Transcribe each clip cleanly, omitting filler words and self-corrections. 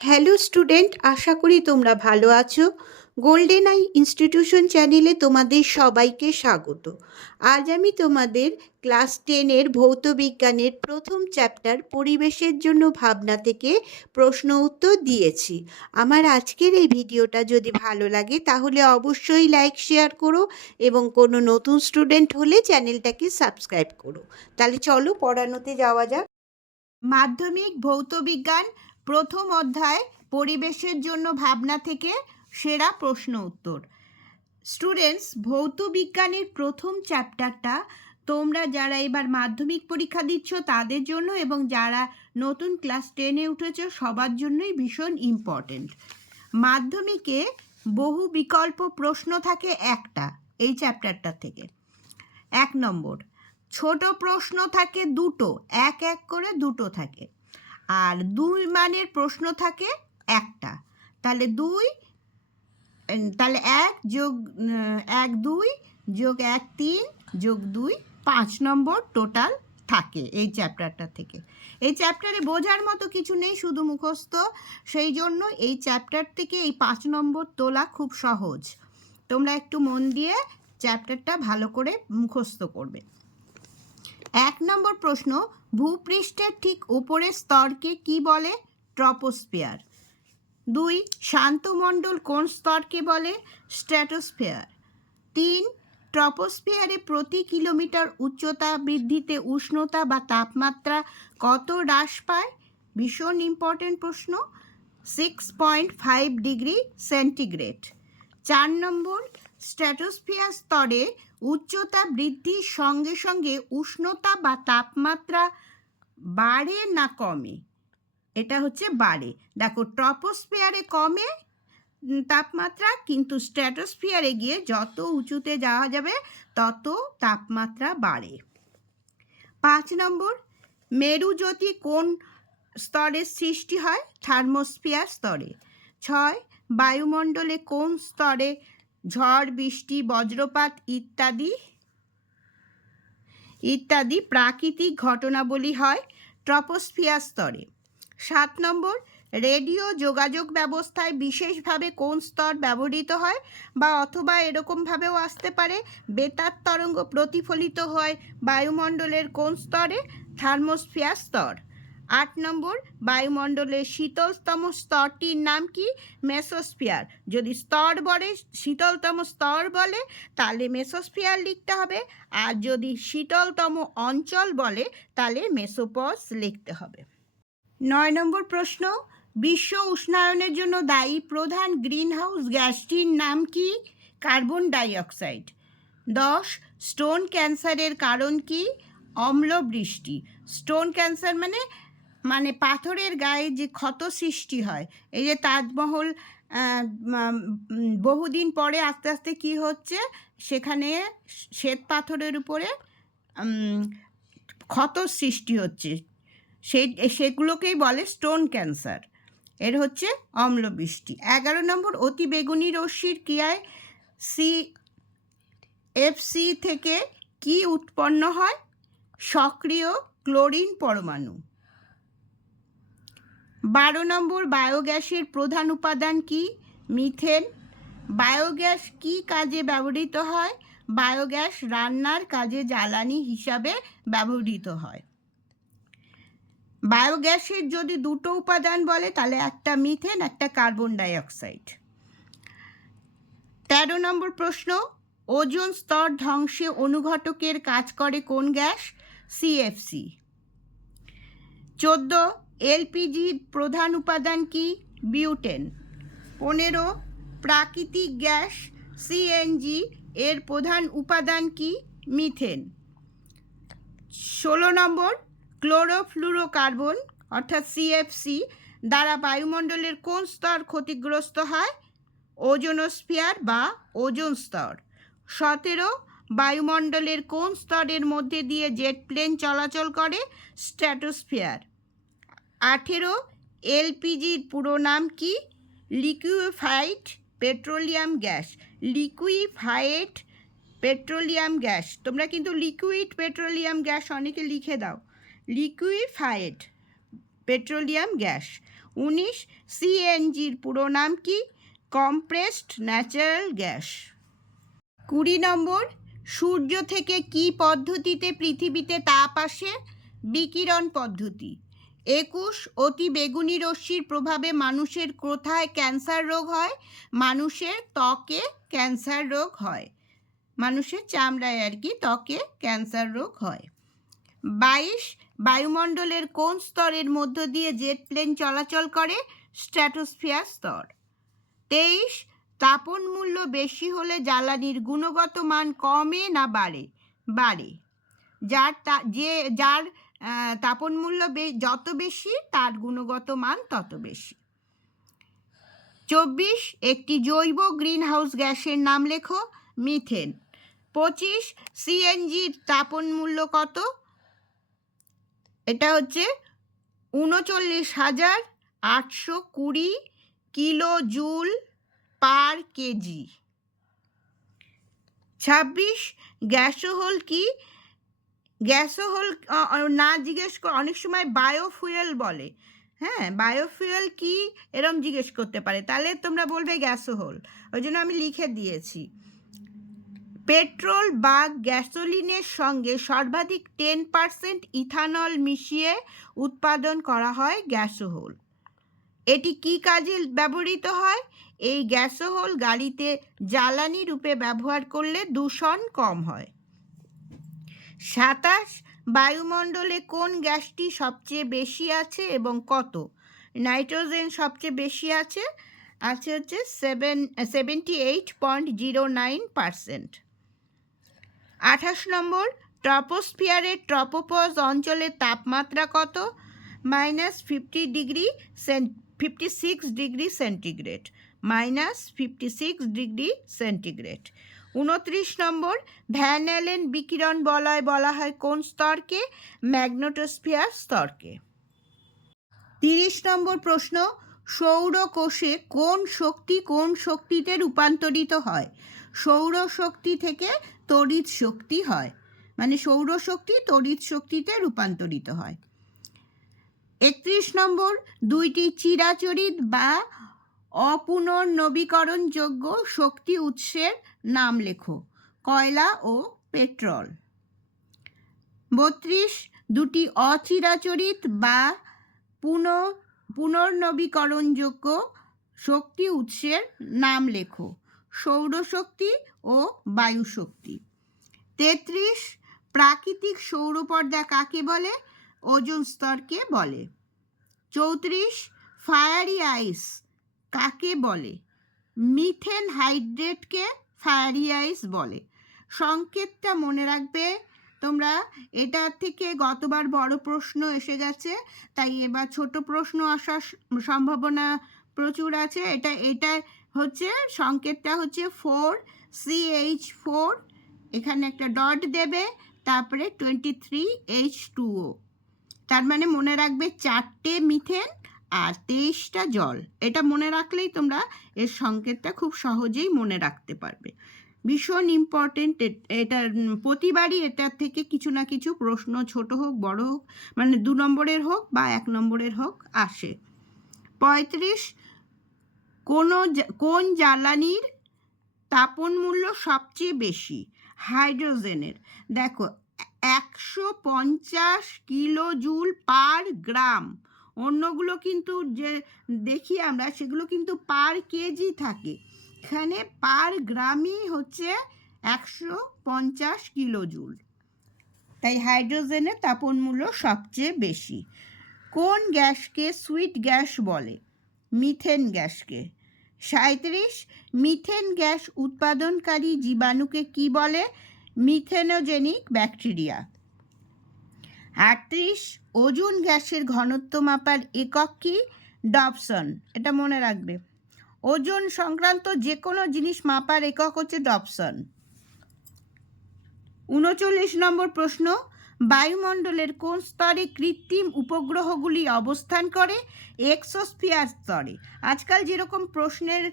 Hello student, আশা করি তোমরা ভালো আছো। গোল্ডেন আই ইনস্টিটিউশন চ্যানেলে তোমাদের সবাইকে স্বাগত। আজ আমি তোমাদের ক্লাস 10-এর ভৌত বিজ্ঞানের প্রথম চ্যাপ্টার পরিবেশের জন্য ভাবনা থেকে প্রশ্ন উত্তর দিয়েছি। আমার আজকের এই ভিডিওটা যদি ভালো লাগে তাহলে অবশ্যই লাইক শেয়ার করো এবং কোনো নতুন স্টুডেন্ট হলে চ্যানেলটাকে সাবস্ক্রাইব করো। তাহলে চলো পড়ানোতে যাওয়া যাক। মাধ্যমিক ভৌত বিজ্ঞান প্রথম অধ্যায় পরিবেশের জন্য ভাবনা থেকে সেরা প্রশ্ন উত্তর। স্টুডেন্টস, ভৌত বিজ্ঞানের প্রথম চ্যাপ্টারটা তোমরা যারা এবার মাধ্যমিক পরীক্ষা দিচ্ছ তাদের জন্য এবং যারা নতুন ক্লাস 10-এ উঠেছো সবার জন্যই ভীষণ ইম্পর্টেন্ট। মাধ্যমিকে বহু বিকল্প প্রশ্ন থাকে একটা এই চ্যাপ্টারটা থেকে। 1 নম্বর, ছোট প্রশ্ন থাকে দুটো, এক এক করে দুটো থাকে, আর 2 মানের প্রশ্ন থাকে একটা। তাহলে 1 যোগ 1 2 যোগ 1 3 যোগ 2 5 নম্বর টোটাল থাকে এই চ্যাপ্টারটা থেকে। এই চ্যাপ্টারে বোঝার মতো কিছু নেই, শুধু মুখস্থ, সেই জন্য এই চ্যাপ্টার থেকে এই 5 নম্বর তোলা খুব সহজ। তোমরা একটু মন দিয়ে চ্যাপ্টারটা ভালো করে মুখস্থ করবে। 1 নম্বর প্রশ্ন, ভূপৃষ্ঠের ঠিক উপরের স্তরকে কি বলে? ট্রপোস্ফিয়ার। 2, শান্তমণ্ডল কোন স্তরকে বলে? স্ট্র্যাটোস্ফিয়ার। 3, ট্রপোস্ফিয়ারে প্রতি কিলোমিটার উচ্চতা বৃদ্ধিতে উষ্ণতা বা তাপমাত্রা কত হ্রাস পায়? ভীষণ ইম্পর্টেন্ট প্রশ্ন, 6.5 ডিগ্রি সেন্টিগ্রেড। 4 নম্বর, স্ট্র্যাটোস্ফিয়ার স্তরে উচ্চতা বৃদ্ধির সঙ্গে সঙ্গে উষ্ণতা বা তাপমাত্রা বাড়ে না কমে? এটা হচ্ছে বাড়ে। দেখো, ট্রপোস্ফিয়ারে কমে তাপমাত্রা, কিন্তু স্ট্র্যাটোস্ফিয়ারে গিয়ে যত উঁচুতে যাওয়া যাবে তত তাপমাত্রা বাড়ে। 5 নম্বর, মেরুজ্যোতি কোন স্তরে সৃষ্টি হয়? থার্মোস্ফিয়ার স্তরে। 6, বায়ুমণ্ডলে কোন স্তরে ঝড় বৃষ্টি বজ্রপাত ইত্যাদি প্রাকৃতিক ঘটনাবলী হয়? ট্রপোস্ফিয়ার স্তরে। 7 নম্বর, রেডিও যোগাযোগ ব্যবস্থায় বিশেষভাবে কোন স্তর ব্যবহৃত হয়? বা অথবা এরকমভাবেও আসতে পারে, বেতার তরঙ্গ প্রতিফলিত হয় বায়ুমণ্ডলের কোন স্তরে? থার্মোস্ফিয়ার স্তর। 8 নম্বর, বায়ুমণ্ডলের শীতলতম স্তরটির নাম কি? মেসোস্ফিয়ার। যদি স্তর বলে, শীতলতম স্তর বলে, তাহলে মেসোস্ফিয়ার লিখতে হবে, আর যদি শীতলতম অঞ্চল বলে তাহলে মেসোপজ লিখতে হবে। 9 নম্বর প্রশ্ন, বিশ্ব উষ্ণায়নের জন্য দায়ী প্রধান গ্রিনহাউস গ্যাসটির নাম কি? Carbon die oxide. 10, স্টোন ক্যান্সারের কারণ কি? অম্লবৃষ্টি। স্টোন ক্যান্সার মানে পাথরের গায়ে যে ক্ষত সৃষ্টি হয়, এই যে তাজমহল বহুদিন পরে আস্তে আস্তে কি হচ্ছে, সেখানে শ্বেত পাথরের উপরে ক্ষত সৃষ্টি হচ্ছে, সেগুলোকেই বলে স্টোন ক্যান্সার। এর হচ্ছে অম্লবৃষ্টি। 11 নম্বর, অতি বেগুনি রশ্মির ক্রিয়ায় CFC থেকে কি উৎপন্ন হয়? সক্রিয় ক্লোরিন পরমাণু। 12 নম্বর, বায়োগ্যাসের প্রধান উপাদান কি? মিথেন। বায়োগ্যাস কি কাজে ব্যবহৃত হয়? বায়োগ্যাস রান্নার কাজে জ্বালানি হিসাবে ব্যবহৃত হয়। বায়োগ্যাসের যদি দুটো উপাদান বলে তাহলে একটা মিথেন, একটা কার্বন ডাই অক্সাইড। 13 নম্বর প্রশ্ন, ওজোন স্তর ধ্বংসে অনুঘটকের কাজ করে কোন গ্যাস? CFC। 14, এলপিজির প্রধান উপাদান কি? বিউটেন। 15, প্রাকৃতিক গ্যাস CNG এর প্রধান উপাদান কি? মিথেন। 16 নম্বর, ক্লোরোফ্লুরোকার্বন অর্থাৎ CFC দ্বারা বায়ুমণ্ডলের কোন স্তর ক্ষতিগ্রস্ত হয়? ওজোনোস্ফিয়ার বা ওজোন স্তর। 17, বায়ুমণ্ডলের কোন স্তরের মধ্যে দিয়ে জেট প্লেন চলাচল করে? স্ট্র্যাটোস্ফিয়ার। 18, এলপিজির পুরো নাম কি? Liquefied petroleum gas. Liquefied petroleum gas, তোমরা কিন্তু লিকুইড পেট্রোলিয়াম গ্যাস অনেকে লিখে দাও, লিকুইফাইড পেট্রোলিয়াম গ্যাস। 19 সিএনজির পুরো নাম কি? Compressed natural gas. 20 নম্বর সূর্য থেকে কি পদ্ধতিতে পৃথিবীতে তাপ আসে? বিকিরণ পদ্ধতি। 21 অতি বেগুনি রশ্মির প্রভাবে মানুষের কোথায় ক্যান্সার রোগ হয়? মানুষের ত্বকে ক্যান্সার রোগ হয়, মানুষের চামড়ায় আর কি ত্বকে ক্যান্সার রোগ হয়। 22 বায়ুমণ্ডলের কোন স্তরের মধ্য দিয়ে জেট প্লেন চলাচল করে? স্ট্র্যাটোস্ফিয়ার স্তর। 23 তাপন মূল্য বেশি হলে জ্বালানির গুণগত মান কমে না বাড়ে? বাড়ে। যার তাপন মূল্য যত বেশি তার গুণগত মান তত বেশি। 24 একটি জৈব গ্রিনহাউস গ্যাসের নাম লেখো। মিথেন। 25 সিএনজির তাপন মূল্য কত? এটা হচ্ছে 39,820 কিলো জুল পার কেজি। 26 গ্যাসোহল কি? গ্যাসোহল না জিজ্ঞেস করে অনেক সময় বায়োফুয়েল বলে, হ্যাঁ বায়োফুয়েল কি এরম জিজ্ঞেস করতে পারে, তাহলে তোমরা বলবে গ্যাসোহল, ওই জন্য আমি লিখে দিয়েছি। পেট্রোল বা গ্যাসোলিনের সঙ্গে সর্বাধিক 10% ইথানল মিশিয়ে উৎপাদন করা হয় গ্যাসোহল। এটি কি কাজে ব্যবহৃত হয়? এই গ্যাসোহল গাড়িতে জ্বালানি রূপে ব্যবহার করলে দূষণ কম হয়। 27 বায়ুমণ্ডলে কোন গ্যাসটি সবচেয়ে বেশি আছে এবং কত? নাইট্রোজেন সবচেয়ে বেশি আছে হচ্ছে 78.09%। 28 নম্বর ট্রপোস্ফিয়ারের ট্রপোপজ অঞ্চলের তাপমাত্রা কত? -56 ডিগ্রি সেন্টিগ্রেড, -56 ডিগ্রি সেন্টিগ্রেড। 29 নম্বর ভ্যান অ্যালেন বিকিরণ বলয় বলা হয় কোন স্তরকে? ম্যাগনেটোস্ফিয়ার স্তরকে। 30 নম্বর প্রশ্ন সৌরকোষে কোন শক্তি কোন শক্তিতে রূপান্তরিত হয়? সৌরশক্তি থেকে তড়িৎ শক্তি হয়, মানে সৌরশক্তি তড়িৎ শক্তিতে রূপান্তরিত হয়। 31 নম্বর দুইটি চিরাচরিত বা অপুনর্নবীকরণযোগ্য শক্তি উৎসের নাম লেখো। কয়লা ও পেট্রোল। 32 দুটি অচিরাচরিত বা পুনর্নবীকরণযোগ্য শক্তি উৎসের নাম লেখো। সৌরশক্তি ও বায়ুশক্তি। 33 প্রাকৃতিক সৌরপর্দা কাকে বলে? ওজোন স্তরকে বলে। 34 ফায়ারি আইস কাকে বলে? মিথেন হাইড্রেটকে ফায়ারি আইস বলে। সংকেতটা মনে রাখবে তোমরা, এটা থেকে গতবার বড় প্রশ্ন এসে গেছে, তাই এবার ছোট প্রশ্ন আসার সম্ভাবনা প্রচুর আছে। এটা হচ্ছে সংকেতটা হচ্ছে 4CH4, এখানে একটা ডট দেবে, তারপরে 23H2O, তার মানে মনে রাখবে 4টে মিথেন আর 23টা জল। এটা মনে রাখলেই তোমরা এর সংকেতটা খুব সহজেই মনে রাখতে পারবে। ভীষণ ইম্পর্টেন্ট এটা, প্রতিবারই এটার থেকে কিছু না কিছু প্রশ্ন ছোট হোক বড় হোক, মানে 2 নম্বরের হোক বা 1 নম্বরের হোক আসে। 35 কোন জ্বালানির তাপন মূল্য সবচেয়ে বেশি? হাইড্রোজেনের। দেখো 150 কিলো জুল পার গ্রাম, অন্যগুলো কিন্তু যে দেখি আমরা সেগুলো কিন্তু পার কেজি থাকে, এখানে পার গ্রামই হচ্ছে 150 কিলো জুল, তাই হাইড্রোজেনের তাপন মূল্য সবচেয়ে বেশি। কোন গ্যাসকে সুইট গ্যাস বলে? মিথেন গ্যাসকে। 37 মিথেন গ্যাস উৎপাদনকারী জীবাণুকে কি বলে? Methanogenic bacteria. 38 ওজোন গ্যাসের ঘনত্ব মাপার একক কি? ডবসন। এটা মনে রাখবে, ওজোন সংক্রান্ত যে কোনো জিনিস মাপার একক হচ্ছে ডবসন। 39 নম্বর প্রশ্ন বায়ুমণ্ডলের কোন স্তরে কৃত্রিম উপগ্রহগুলি অবস্থান করে? এক্সোস্ফিয়ার স্তরে। আজকাল যেরকম প্রশ্নের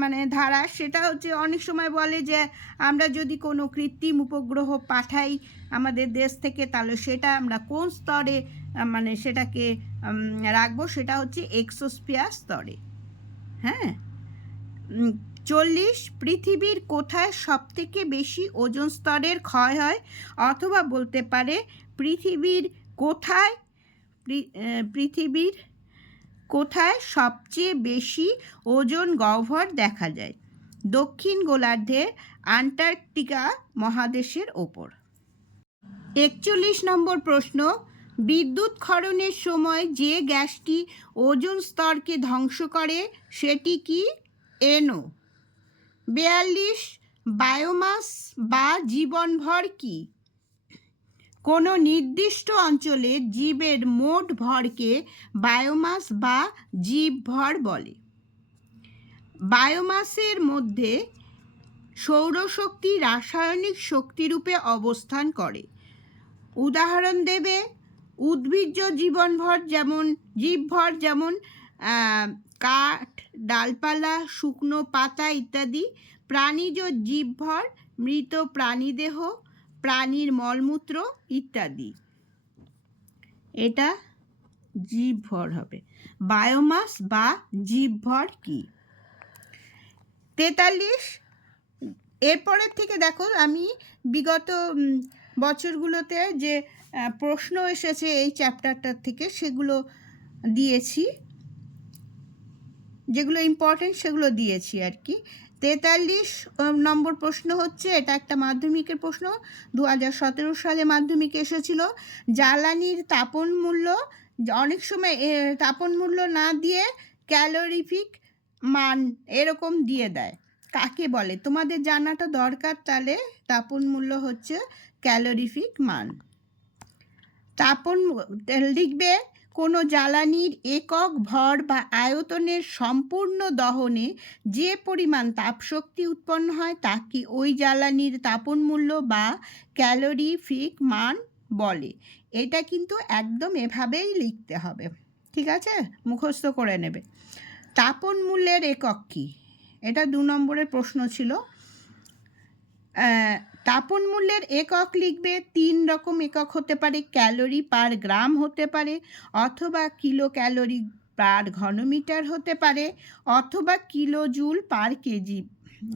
মানে ধারা, সেটা হচ্ছে অনেক সময় বলে যে আমরা যদি কোনো কৃত্রিম উপগ্রহ পাঠাই আমাদের দেশ থেকে, তাহলে সেটা আমরা কোন স্তরে মানে সেটাকে রাখবো, সেটা হচ্ছে এক্সোস্ফিয়ার স্তরে। হ্যাঁ। 40, পৃথিবীর কোথায় সবথেকে বেশি ওজোন স্তরের ক্ষয় হয়, অথবা বলতে পারে পৃথিবীর কোথায় সবচেয়ে বেশি ওজোন গহ্বর দেখা যায়? দক্ষিণ গোলার্ধের আন্টার্কটিকা মহাদেশের ওপর। 41 নম্বর প্রশ্ন, বিদ্যুৎ ক্ষরণের সময় যে গ্যাসটি ওজোন স্তরকে ধ্বংস করে সেটি কি? NO। 42, বায়োমাস বা জীবনভর কি? কোনো নির্দিষ্ট অঞ্চলে জীবের মোট ভরকে বায়োমাস বা জীবভর বলে। বায়োমাসের মধ্যে সৌরশক্তি রাসায়নিক শক্তিরূপে অবস্থান করে। উদাহরণ দেবে, উদ্ভিজ্জ জীবনভর জীবভর যেমন কাঠ, ডালপালা, শুকনো পাতা ইত্যাদি। প্রাণীজ জীবভর মৃত প্রাণীদেহ, প্রাণীর মলমূত্র ইত্যাদি। এটা জীবভর হবে। বায়োমাস বা জীবভর কি? 43, এরপরের থেকে দেখো আমি বিগত বছরগুলোতে যে প্রশ্ন এসেছে এই চ্যাপ্টারটার থেকে সেগুলো দিয়েছি, যেগুলো ইম্পর্টেন্ট সেগুলো দিয়েছি আর কি। 43 নম্বর প্রশ্ন হচ্ছে, এটা একটা মাধ্যমিকের প্রশ্ন, 2017 সালে মাধ্যমিকে এসেছিল। জ্বালানির তাপন মূল্য, অনেক সময় তাপন মূল্য না দিয়ে ক্যালোরিফিক মান এরকম দিয়ে দেয়, কাকে বলে? তোমাদের জানাটা দরকার, তাহলে তাপন মূল্য হচ্ছে ক্যালোরিফিক মান। তাপন লিখবে, কোনো জ্বালানির একক ভর বা আয়তনের সম্পূর্ণ দহনে যে পরিমাণ তাপশক্তি উৎপন্ন হয় তাকে ওই জ্বালানির তাপন মূল্য বা ক্যালোরিফিক মান বলে। এটা কিন্তু একদম এভাবেই লিখতে হবে, ঠিক আছে? মুখস্থ করে নেবে। তাপন মূল্যের একক কি? এটা 2 নম্বরের প্রশ্ন ছিল। তাপন মূল্যের একক লিখবে, 3 রকম একক হতে পারে। ক্যালোরি পার গ্রাম হতে পারে, অথবা কিলো ক্যালোরি পার ঘনমিটার হতে পারে, অথবা কিলো জুল পার কেজি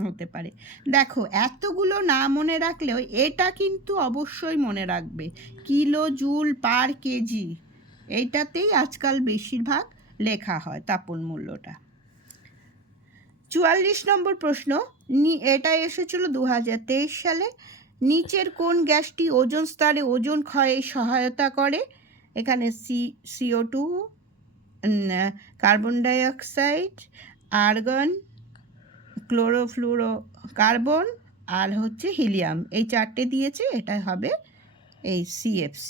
হতে পারে। দেখো, এতগুলো না মনে রাখলেও এটা কিন্তু অবশ্যই মনে রাখবে, কিলো জুল পার কেজি, এইটাতেই আজকাল বেশিরভাগ লেখা হয় তাপন মূল্যটা। 44 নম্বর প্রশ্ন, এটা এসেছিল 2023 সালে। নিচের কোন গ্যাসটি ওজোন স্তরে ওজোন ক্ষয়ে সহায়তা করে? এখানে CO2, carbon dioxide, argon, chlorofluorocarbon আর হচ্ছে হিলিয়াম, এই 4টে দিয়েছে, এটা হবে এই CFC,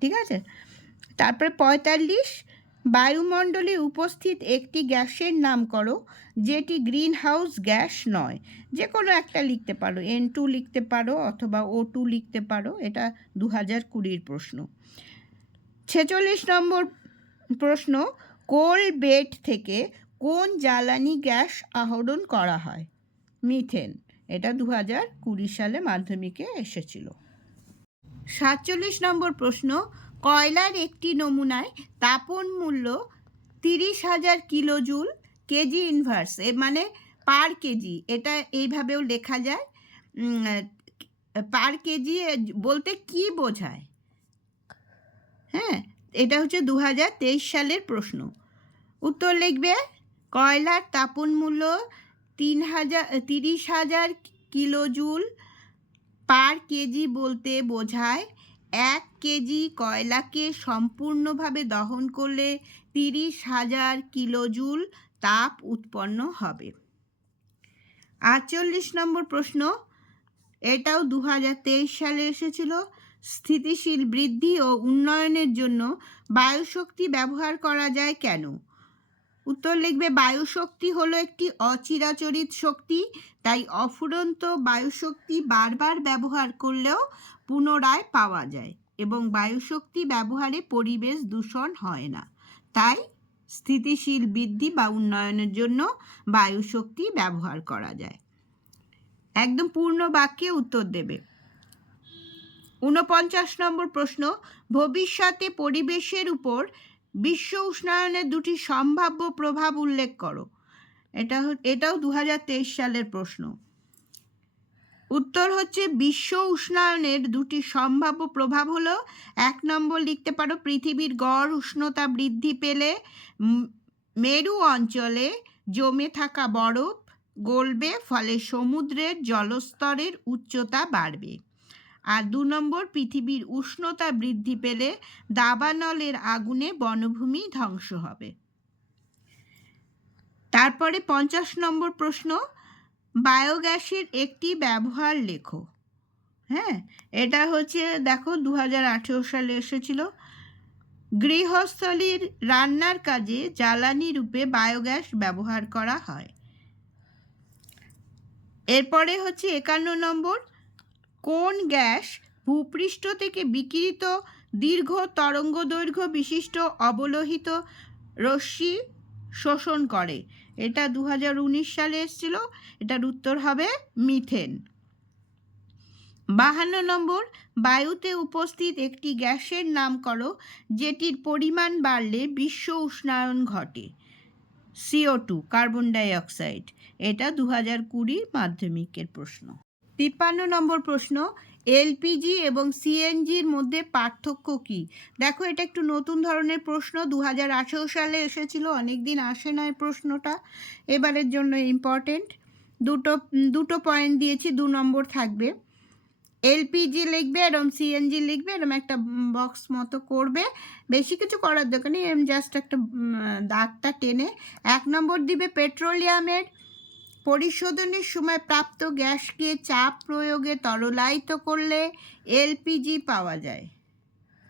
ঠিক আছে? তারপরে 45, বায়ুমণ্ডলে উপস্থিত একটি গ্যাসের নাম করো যেটি গ্রিন হাউস গ্যাস নয়। যে কোনো একটা লিখতে পারো, N2 লিখতে পারো অথবা O2 লিখতে পারো। এটা 2020 প্রশ্ন। 46 নম্বর প্রশ্ন, কোল বেড থেকে কোন জ্বালানি গ্যাস আহরণ করা হয়? মিথেন। এটা 2020 সালে মাধ্যমিকে এসেছিল। 47 নম্বর প্রশ্ন, কয়লার একটি নমুনায় তাপন মূল্য 30,000 কিলো জুল কেজি ইনভার্স, মানে পার কেজি। এটা এইভাবেও লেখা যায়। পার কেজি বলতে কি বোঝায়? হ্যাঁ, এটা হচ্ছে 2023 সালের প্রশ্ন। উত্তর লিখবে, কয়লার তাপন মূল্য 30,000 কিলো জুল পার কেজি বলতে বোঝায় 1 কেজি কয়লাকে সম্পূর্ণভাবে দহন করলে 30,000 কিলো জুল তাপ উৎপন্ন হবে। 48 নম্বর প্রশ্ন, এটাও 2023 সালে এসেছিল। স্থিতিশীল বৃদ্ধি ও উন্নয়নের জন্য বায়ুশক্তি ব্যবহার করা যায় কেন? উত্তর লিখবে, বায়ুশক্তি হলো একটি অচিরাচরিত শক্তি, তাই অফুরন্ত বায়ুশক্তি বারবার ব্যবহার করলেও পুনরায় পাওয়া যায় এবং বায়ুশক্তি ব্যবহারে পরিবেশ দূষণ হয় না। তাই স্থিতিশীল বৃদ্ধি বা উন্নয়নের জন্য বায়ুশক্তি ব্যবহার করা যায়। একদম পূর্ণ বাক্যে উত্তর দেবে। 49 নম্বর প্রশ্ন, ভবিষ্যতে পরিবেশের উপর বিশ্ব উষ্ণায়নের দুটি সম্ভাব্য প্রভাব উল্লেখ করো। এটাও 2023 সালের প্রশ্ন। উত্তর হচ্ছে বিশ্ব উষ্ণায়নের দুটি সম্ভাব্য প্রভাব হলো, 1 নম্বর লিখতে পারো, পৃথিবীর গড় উষ্ণতা বৃদ্ধি পেলে মেরু অঞ্চলে জমে থাকা বরফ গলবে, ফলে সমুদ্রের জলস্তরের উচ্চতা বাড়বে। আর 2 নম্বর, পৃথিবীর উষ্ণতা বৃদ্ধি পেলে দাবানলের আগুনে বনভূমি ধ্বংস হবে। তারপরে 50 নম্বর প্রশ্ন, বায়োগ্যাসের একটি ব্যবহার লেখো। হ্যাঁ, এটা হচ্ছে দেখো 2018 সালে এসেছিল। গৃহস্থলীর রান্নার কাজে জ্বালানি রূপে বায়োগ্যাস ব্যবহার করা হয়। এরপরে হচ্ছে 51 নম্বর, কোন গ্যাস ভূপৃষ্ঠ থেকে বিকিরিত দীর্ঘ তরঙ্গদৈর্ঘ্য বিশিষ্ট অবলোহিত রশ্মি শোষণ করে? এটা 2019 সালে এসেছিল। এটার উত্তর হবে মিথেন। 52 নম্বর, বায়ুতে উপস্থিত একটি গ্যাসের নাম করো যেটির পরিমাণ বাড়লে বিশ্ব উষ্ণায়ন ঘটে। CO2, carbon die oxide. এটা 2020 মাধ্যমিকের প্রশ্ন। 53 নম্বর প্রশ্ন, এলপিজি এবং সিএনজির মধ্যে পার্থক্য কি? দেখো, এটা একটু নতুন ধরনের প্রশ্ন, 2018 সালে এসেছিল, অনেকদিন আসে না এই প্রশ্নটা, এবারের জন্য ইম্পর্টেন্ট। দুটো পয়েন্ট দিয়েছি, 2 নম্বর থাকবে। এলপিজি লিখবে, এরম সিএনজি লিখবে, এরম একটা বক্স মতো করবে, বেশি কিছু করার দরকার নেই, এরম জাস্ট একটা দাগটা টেনে 1 নম্বর দিবে, পেট্রোলিয়ামের পরিশোধনের সময় প্রাপ্ত গ্যাসকে চাপ প্রয়োগে তরলায়িত করলে এলপিজি পাওয়া যায়।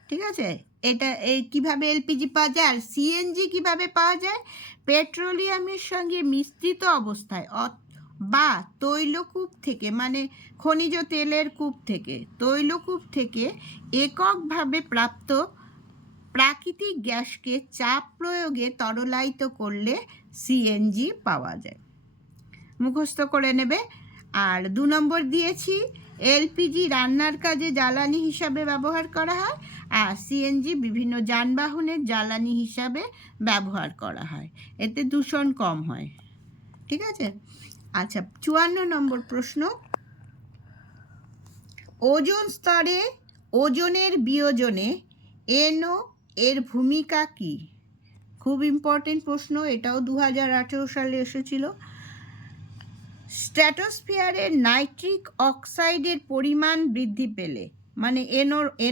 ঠিক আছে, এটা কিভাবে এলপিজি পাওয়া যায়, আর সিএনজি কিভাবে পাওয়া যায়? পেট্রোলিয়ামের সঙ্গে মিশ্রিত অবস্থায় বা তৈলকূপ থেকে, মানে খনিজ তেলের কূপ থেকে, তৈলকূপ থেকে এককভাবে প্রাপ্ত প্রাকৃতিক গ্যাসকে চাপ প্রয়োগে তরলায়িত করলে সিএনজি পাওয়া যায়। মুখস্থ করে নেবে। আর 2 নম্বর দিয়েছি, এলপিজি রান্নার কাজে জ্বালানি হিসাবে ব্যবহার করা হয়, আর সিএনজি বিভিন্ন যানবাহনের জ্বালানি হিসাবে ব্যবহার করা হয়, এতে দূষণ কম হয়। ঠিক আছে। আচ্ছা, 54 নম্বর প্রশ্ন, ওজোন স্তরে ওজনের বিয়োজনে NO এর ভূমিকা কি? খুব ইম্পর্টেন্ট প্রশ্ন, এটাও 2018 সালে এসেছিল। স্ট্র্যাটোস্ফিয়ারের নাইট্রিক অক্সাইডের পরিমাণ বৃদ্ধি পেলে, মানে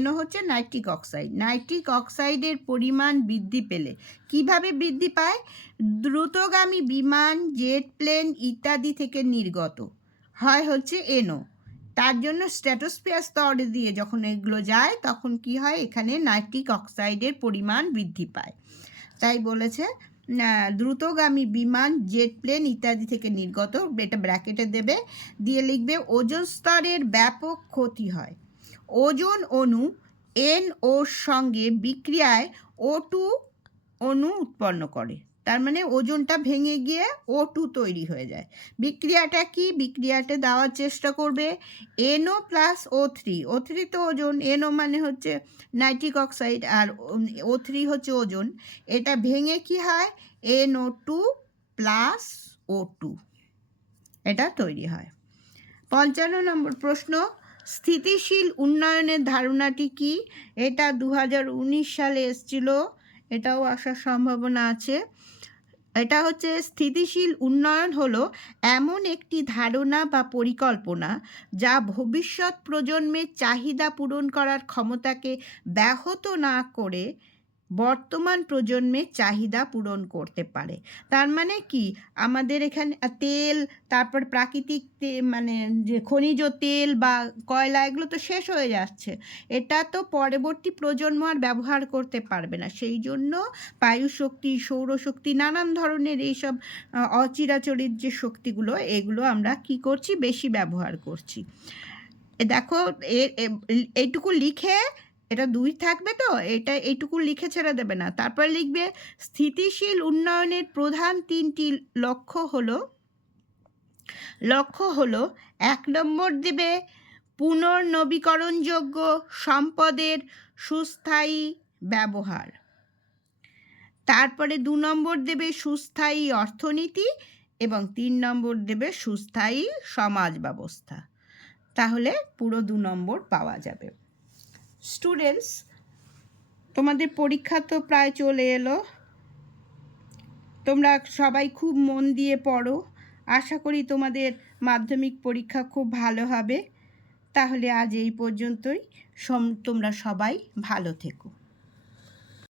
NO হচ্ছে নাইট্রিক অক্সাইড, নাইট্রিক অক্সাইডের পরিমাণ বৃদ্ধি পেলে কিভাবে বৃদ্ধি পায়? দ্রুতগামী বিমান, জেট প্লেন ইত্যাদি থেকে নির্গত হয় হচ্ছে NO। তার জন্য স্ট্র্যাটোস্ফিয়ার স্তর দিয়ে যখন এগুলো যায় তখন কি হয়, এখানে নাইট্রিক অক্সাইডের পরিমাণ বৃদ্ধি পায়। তাই বলেছে দ্রুতগামী বিমান, জেট প্লেন ইত্যাদি থেকে নির্গত, এটা ব্র্যাকেটে দেবে, দিয়ে লিখবে ওজোন স্তরের ব্যাপক ক্ষতি হয়। ওজোন অণু NOর সঙ্গে বিক্রিয়ায় O2 অণু উৎপন্ন করে, তার মানে ওজনটা ভেঙে গিয়ে O2 তৈরি হয়ে যায়। বিক্রিয়াটা কি? বিক্রিয়াটা দেওয়ার চেষ্টা করবে NO প্লাস O3, O3 তো ওজন, NO মানে হচ্ছে নাইট্রিক অক্সাইড, আর O3 হচ্ছে ওজন, এটা ভেঙে কি হয় NO2 প্লাস O2, এটা তৈরি হয়। 55 নম্বর প্রশ্ন, স্থিতিশীল উন্নয়নের ধারণাটি কি? এটা 2019 সালে এসেছিল, এটাও আসার সম্ভাবনা আছে। এটা হচ্ছে, স্থিতিশীল উন্নয়ন হলো এমন একটি ধারণা বা পরিকল্পনা যা ভবিষ্যৎ প্রজন্মের চাহিদা পূরণ করার ক্ষমতাকে ব্যাহত না করে বর্তমান প্রজন্মের চাহিদা পূরণ করতে পারে। তার মানে কি, আমাদের এখানে তেল, তারপর প্রাকৃতিক মানে যে খনিজ তেল বা কয়লা, এগুলো তো শেষ হয়ে যাচ্ছে, এটা তো পরবর্তী প্রজন্ম আর ব্যবহার করতে পারবে না, সেই জন্য বায়ুশক্তি, সৌরশক্তি, নানান ধরনের এইসব অচিরাচরিত যে শক্তিগুলো, এগুলো আমরা কি করছি, বেশি ব্যবহার করছি। দেখো, এইটুকু লিখে, এটা 2 থাকবে তো, এটা এইটুকু লিখে ছেড়ে দেবে না, তারপর লিখবে স্থিতিশীল উন্নয়নের প্রধান 3টি লক্ষ্য হলো 1 নম্বর দেবে পুনর্নবীকরণযোগ্য সম্পদের সুস্থায়ী ব্যবহার। তারপরে 2 নম্বর দেবে সুস্থায়ী অর্থনীতি এবং 3 নম্বর দেবে সুস্থায়ী সমাজ ব্যবস্থা। তাহলে পুরো 2 নম্বর পাওয়া যাবে। স্টুডেন্টস, তোমাদের পরীক্ষা তো প্রায় চলে এলো। তোমরা সবাই খুব মন দিয়ে পড়ো। আশা করি তোমাদের মাধ্যমিক পরীক্ষা খুব ভালো হবে। তাহলে আজ এই পর্যন্তই। তোমরা সবাই ভালো থেকো।